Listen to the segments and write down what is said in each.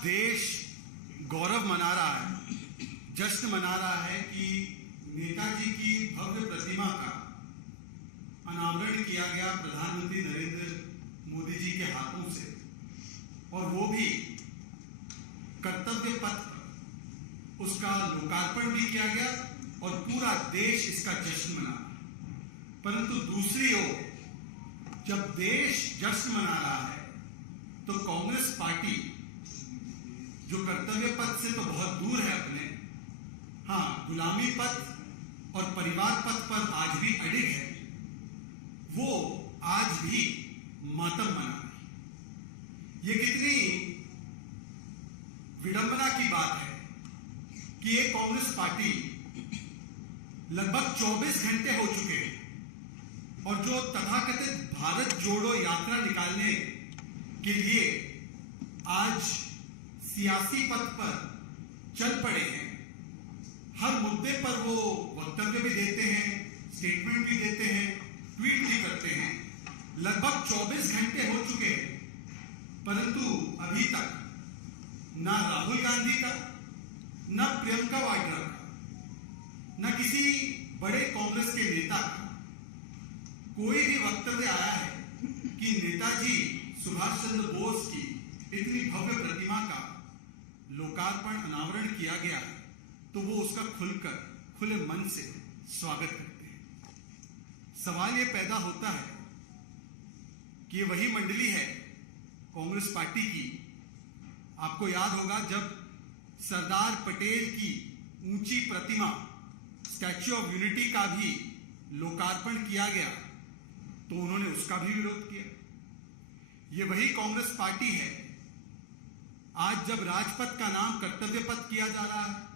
देश गौरव मना रहा है, जश्न मना रहा है कि नेताजी की भव्य प्रतिमा का अनावरण किया गया प्रधानमंत्री नरेंद्र मोदी जी के हाथों से, और वो भी कर्तव्य पथ पर उसका लोकार्पण भी किया गया और पूरा देश इसका जश्न मना रहा है। परंतु दूसरी ओर जब देश जश्न मना रहा है तो कांग्रेस पार्टी, जो कर्तव्य पथ से तो बहुत दूर है अपने, हाँ गुलामी पथ और परिवार पथ पर आज भी अडिग है, वो आज भी मातम मना रही। ये कितनी विडंबना की बात है कि ये कांग्रेस पार्टी लगभग 24 घंटे हो चुके हैं और जो तथाकथित भारत जोड़ो यात्रा निकालने के लिए आज सियासी पथ पर चल पड़े हैं। हर मुद्दे पर वो वक्तव्य भी देते हैं, स्टेटमेंट भी देते हैं, ट्वीट भी करते हैं। लगभग 24 घंटे हो चुके हैं, परंतु अभी तक ना राहुल गांधी का, ना प्रियंका वाड्रा का, ना किसी बड़े कांग्रेस के नेता का कोई भी वक्तव्य आया है कि नेताजी सुभाष चंद्र बोस की इतनी भव्य प्रतिमा का लोकार्पण अनावरण किया गया है तो वो उसका खुलकर खुले मन से स्वागत करते हैं। सवाल ये पैदा होता है कि ये वही मंडली है कांग्रेस पार्टी की, आपको याद होगा जब सरदार पटेल की ऊंची प्रतिमा स्टैच्यू ऑफ यूनिटी का भी लोकार्पण किया गया तो उन्होंने उसका भी विरोध किया। ये वही कांग्रेस पार्टी है आज जब राजपथ का नाम कर्तव्य पथ किया जा रहा है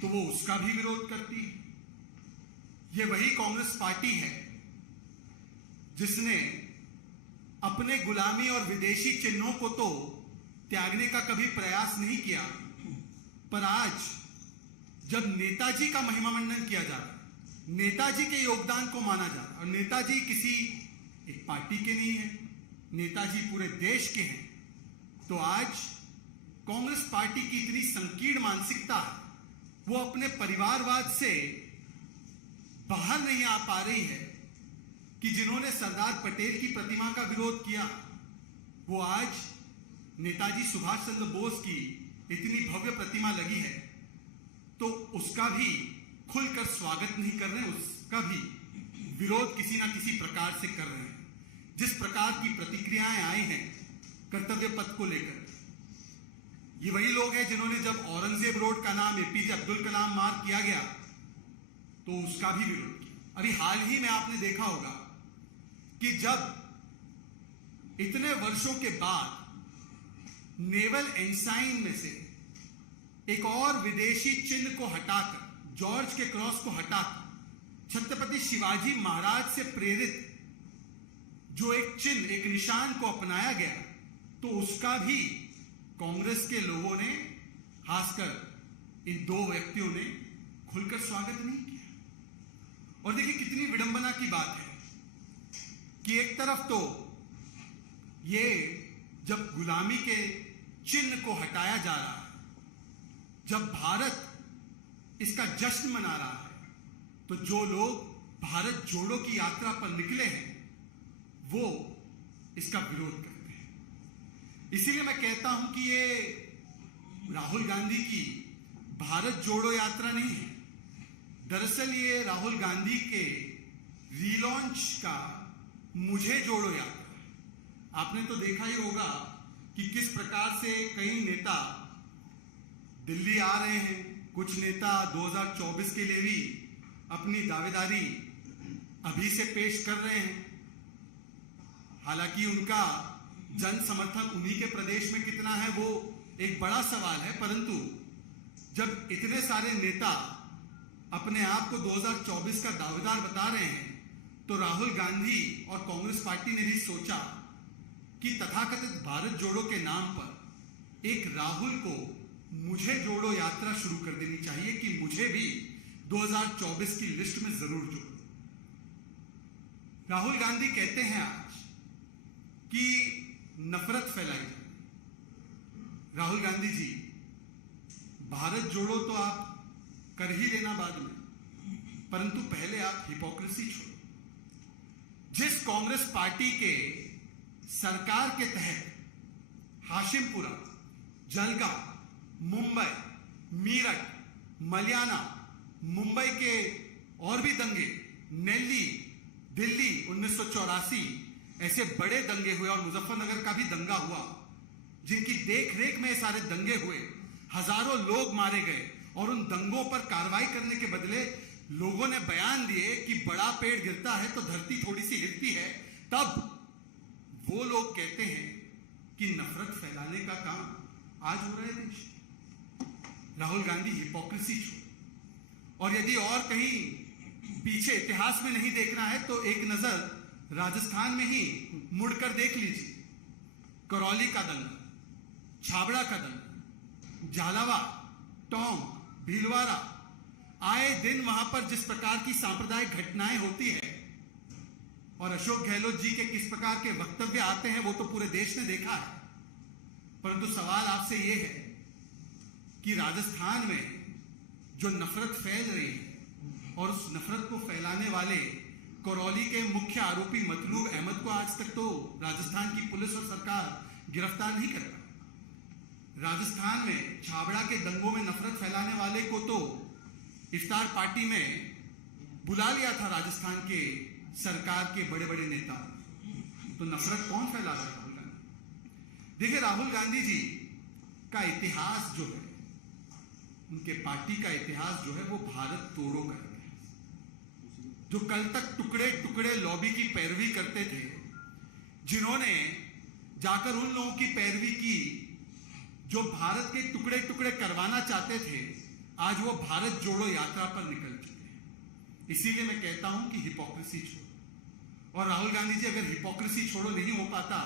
तो वो उसका भी विरोध करती है। ये वही कांग्रेस पार्टी है जिसने अपने गुलामी और विदेशी चिन्हों को तो त्यागने का कभी प्रयास नहीं किया, पर आज जब नेताजी का महिमा मंडन किया जा रहा है, नेताजी के योगदान को माना जा रहा है, और नेताजी किसी एक पार्टी के नहीं है, नेताजी पूरे देश के हैं, तो आज कांग्रेस पार्टी की इतनी संकीर्ण मानसिकता है, वो अपने परिवारवाद से बाहर नहीं आ पा रही है कि जिन्होंने सरदार पटेल की प्रतिमा का विरोध किया वो आज नेताजी सुभाष चंद्र बोस की इतनी भव्य प्रतिमा लगी है तो उसका भी खुलकर स्वागत नहीं कर रहे हैं, उसका भी विरोध किसी ना किसी प्रकार से कर रहे हैं। जिस प्रकार की प्रतिक्रियाएं आई हैं कर्तव्य पथ को लेकर, ये वही लोग हैं जिन्होंने जब औरंगजेब रोड का नाम एपीजे अब्दुल कलाम मार्ग किया गया तो उसका भी विरोध किया। अभी हाल ही में आपने देखा होगा कि जब इतने वर्षों के बाद नेवल एंसाइन में से एक और विदेशी चिन्ह को हटाकर, जॉर्ज के क्रॉस को हटाकर छत्रपति शिवाजी महाराज से प्रेरित जो एक चिन्ह, एक निशान को अपनाया गया तो उसका भी कांग्रेस के लोगों ने, खासकर इन दो व्यक्तियों ने खुलकर स्वागत नहीं किया। और देखिए कितनी विडंबना की बात है कि एक तरफ तो ये जब गुलामी के चिन्ह को हटाया जा रहा है, जब भारत इसका जश्न मना रहा है, तो जो लोग भारत जोड़ो की यात्रा पर निकले हैं वो इसका विरोध करते हैं। इसीलिए मैं कहता हूं कि ये राहुल गांधी की भारत जोड़ो यात्रा नहीं है, दरअसल ये राहुल गांधी के रीलॉन्च का मुझे जोड़ो यात्रा। आपने तो देखा ही होगा कि किस प्रकार से कई नेता दिल्ली आ रहे हैं, कुछ नेता 2024 के लिए भी अपनी दावेदारी अभी से पेश कर रहे हैं। हालांकि उनका जन समर्थन उन्हीं के प्रदेश में कितना है वो एक बड़ा सवाल है, परंतु जब इतने सारे नेता अपने आप को 2024 का दावेदार बता रहे हैं तो राहुल गांधी और कांग्रेस पार्टी ने भी सोचा कि तथाकथित भारत जोड़ो के नाम पर एक राहुल को मुझे जोड़ो यात्रा शुरू कर देनी चाहिए कि मुझे भी 2024 की लिस्ट में जरूर जोड़ो। राहुल गांधी कहते हैं आज कि नफरत फैलाई जाए, राहुल गांधी जी, भारत जोड़ो तो आप कर ही लेना बाद में, परंतु पहले आप हिपोक्रेसी छोड़ो। जिस कांग्रेस पार्टी के सरकार के तहत हाशिमपुरा, जलगांव, मुंबई, मीरठ, मलियाना, मुंबई के और भी दंगे, नेल्ली, दिल्ली 1984 ऐसे बड़े दंगे हुए और मुजफ्फरनगर का भी दंगा हुआ, जिनकी देखरेख में ये सारे दंगे हुए, हजारों लोग मारे गए और उन दंगों पर कार्रवाई करने के बदले लोगों ने बयान दिए कि बड़ा पेड़ गिरता है तो धरती थोड़ी सी हिलती है। तब वो लोग कहते हैं कि नफरत फैलाने का काम आज हो रहा है देश। राहुल गांधी, हिपोक्रेसी छोड़ो। और यदि और कहीं पीछे इतिहास में नहीं देखना है तो एक नजर राजस्थान में ही मुड़कर देख लीजिए। करौली का दंगा, छाबड़ा का दंगा, झालावाड़, टोंक, भीलवाड़ा, आए दिन वहां पर जिस प्रकार की सांप्रदायिक घटनाएं होती है और अशोक गहलोत जी के किस प्रकार के वक्तव्य आते हैं वो तो पूरे देश ने देखा है। परंतु सवाल आपसे यह है कि राजस्थान में जो नफरत फैल रही है और उस नफरत को फैलाने वाले करौली के मुख्य आरोपी मतलूब अहमद को आज तक तो राजस्थान की पुलिस और सरकार गिरफ्तार नहीं कर पाई। राजस्थान में छाबड़ा के दंगों में नफरत फैलाने वाले को तो इफ्तार पार्टी में बुला लिया था राजस्थान के सरकार के बड़े बड़े नेता। तो नफरत कौन फैला रहा है? राहुल गांधी। देखिए, राहुल गांधी जी का इतिहास जो है, उनके पार्टी का इतिहास जो है वो भारत तोड़ो का है, जो कल तक टुकड़े टुकड़े लॉबी की पैरवी करते थे, जिन्होंने जाकर उन लोगों की पैरवी की जो भारत के टुकड़े टुकड़े करवाना चाहते थे, आज वो भारत जोड़ो यात्रा पर निकल चुके हैं। इसीलिए मैं कहता हूं कि हिपोक्रेसी छोड़ो। और राहुल गांधी जी, अगर हिपोक्रेसी छोड़ो नहीं हो पाता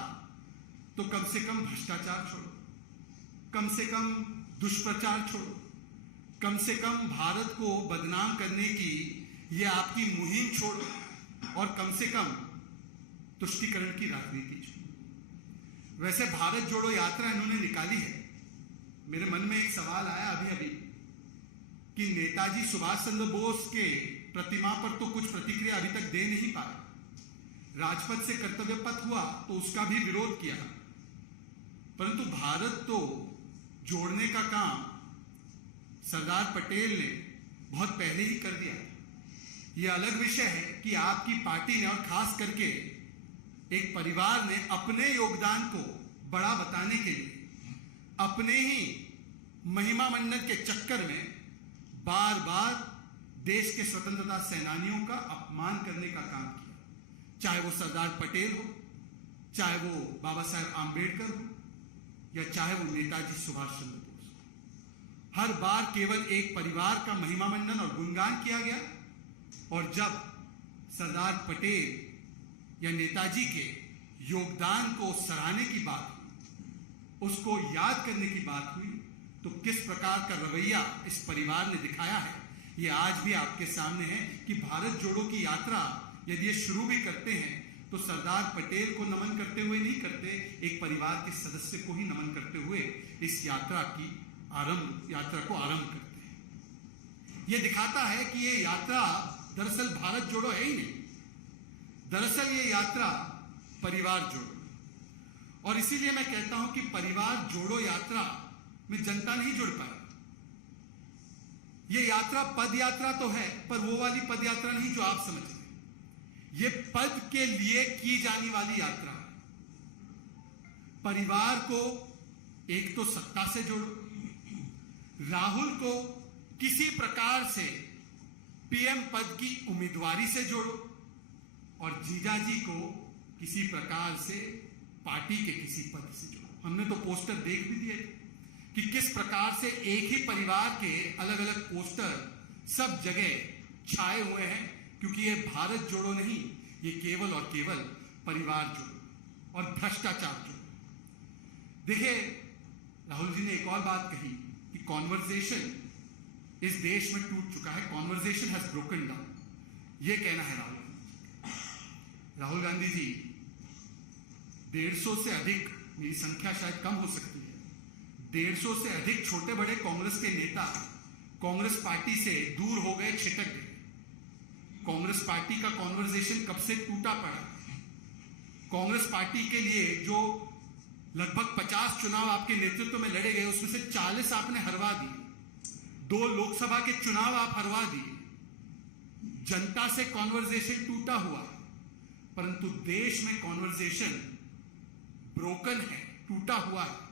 तो कम से कम भ्रष्टाचार छोड़ो, कम से कम दुष्प्रचार छोड़ो, कम से कम भारत को बदनाम करने की ये आपकी मुहिम छोड़ो और कम से कम तुष्टीकरण की राजनीति छोड़ो। वैसे भारत जोड़ो यात्रा इन्होंने निकाली है। मेरे मन में एक सवाल आया अभी अभी कि नेताजी सुभाष चंद्र बोस के प्रतिमा पर तो कुछ प्रतिक्रिया अभी तक दे नहीं पाए। राजपथ से कर्तव्य पथ हुआ तो उसका भी विरोध किया, परंतु भारत तो जोड़ने का काम सरदार पटेल ने बहुत पहले ही कर दिया। यह अलग विषय है कि आपकी पार्टी ने और खास करके एक परिवार ने अपने योगदान को बड़ा बताने के लिए अपने ही महिमा मंडन के चक्कर में बार बार देश के स्वतंत्रता सेनानियों का अपमान करने का काम किया। चाहे वो सरदार पटेल हो, चाहे वो बाबा साहेब आंबेडकर हो, या चाहे वो नेताजी सुभाष चंद्र बोस हो। हर बार केवल एक परिवार का महिमा मंडन और गुणगान किया गया, और जब सरदार पटेल या नेताजी के योगदान को सराहने की बात हुई, उसको याद करने की बात हुई, तो किस प्रकार का रवैया इस परिवार ने दिखाया है ये आज भी आपके सामने है। कि भारत जोड़ो की यात्रा यदि ये शुरू भी करते हैं तो सरदार पटेल को नमन करते हुए नहीं करते, एक परिवार के सदस्य को ही नमन करते हुए इस यात्रा को आरंभ करते हैं। ये दिखाता है कि ये यात्रा दरअसल भारत जोड़ो है ही नहीं, दरअसल ये यात्रा परिवार जोड़ो। और इसीलिए मैं कहता हूं कि परिवार जोड़ो यात्रा में जनता नहीं जुड़ पाई। ये यात्रा पद यात्रा तो है, पर वो वाली पद यात्रा नहीं जो आप समझ रहे। ये पद के लिए की जाने वाली यात्रा है। परिवार को एक तो सत्ता से जोड़ो, राहुल को किसी प्रकार से पीएम पद की उम्मीदवारी से जोड़ो, और जीजाजी को किसी प्रकार से पार्टी के किसी पद से जोड़ो। हमने तो पोस्टर देख भी दिए कि किस प्रकार से एक ही परिवार के अलग अलग पोस्टर सब जगह छाए हुए हैं, क्योंकि ये भारत जोड़ो नहीं, ये केवल और केवल परिवार जोड़ो और भ्रष्टाचार जोड़ो। देखिए, राहुल जी ने एक और बात कही कि कॉन्वर्सेशन इस देश में टूट चुका है, कॉन्वर्सेशन हैज ब्रोकन डाउन। ये कहना है राहुल गांधी जी। 150 से अधिक, मेरी संख्या शायद कम हो सकती है, 150 से अधिक छोटे बड़े कांग्रेस के नेता कांग्रेस पार्टी से दूर हो गए, छिटक गए। कांग्रेस पार्टी का कॉन्वर्सेशन कब से टूटा पड़ा। कांग्रेस पार्टी के लिए जो लगभग 50 चुनाव आपके नेतृत्व में लड़े गए, उसमें से 40 आपने हरवा दिए। 2 लोकसभा के चुनाव आप हरवा दिए। जनता से कॉन्वर्सेशन टूटा हुआ, परंतु देश में कॉन्वर्सेशन ब्रोकन है, टूटा हुआ है।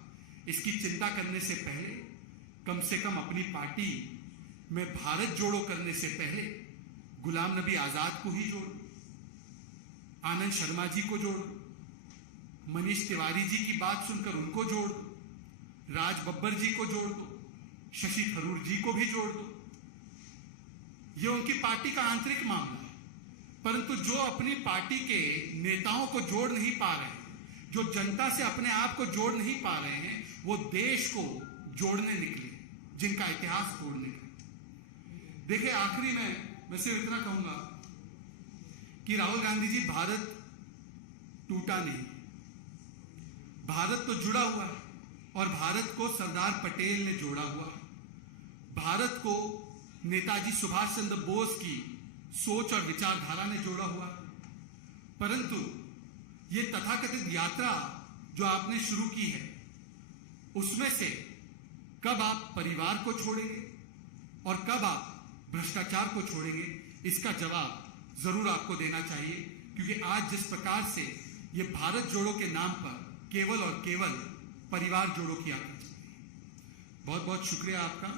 इसकी चिंता करने से पहले कम से कम अपनी पार्टी में भारत जोड़ो करने से पहले गुलाम नबी आजाद को ही जोड़ो, आनंद शर्मा जी को जोड़ दो, मनीष तिवारी जी की बात सुनकर उनको जोड़ दो, राज बब्बर जी को जोड़ दो, शशि थरूर जी को भी जोड़ दो। यह उनकी पार्टी का आंतरिक मामला है, परंतु जो अपनी पार्टी के नेताओं को जोड़ नहीं पा रहे हैं, जो जनता से अपने आप को जोड़ नहीं पा रहे हैं, वो देश को जोड़ने निकले, जिनका इतिहास तोड़ने का। देखिए, आखिरी में मैं सिर्फ इतना कहूंगा कि राहुल गांधी जी, भारत टूटा नहीं, भारत तो जुड़ा हुआ है और भारत को सरदार पटेल ने जोड़ा हुआ है। भारत को नेताजी सुभाष चंद्र बोस की सोच और विचारधारा ने जोड़ा हुआ है। परंतु ये तथाकथित यात्रा जो आपने शुरू की है, उसमें से कब आप परिवार को छोड़ेंगे और कब आप भ्रष्टाचार को छोड़ेंगे, इसका जवाब जरूर आपको देना चाहिए। क्योंकि आज जिस प्रकार से ये भारत जोड़ो के नाम पर केवल और केवल परिवार जोड़ो की यात्रा चल रही है। बहुत बहुत शुक्रिया आपका।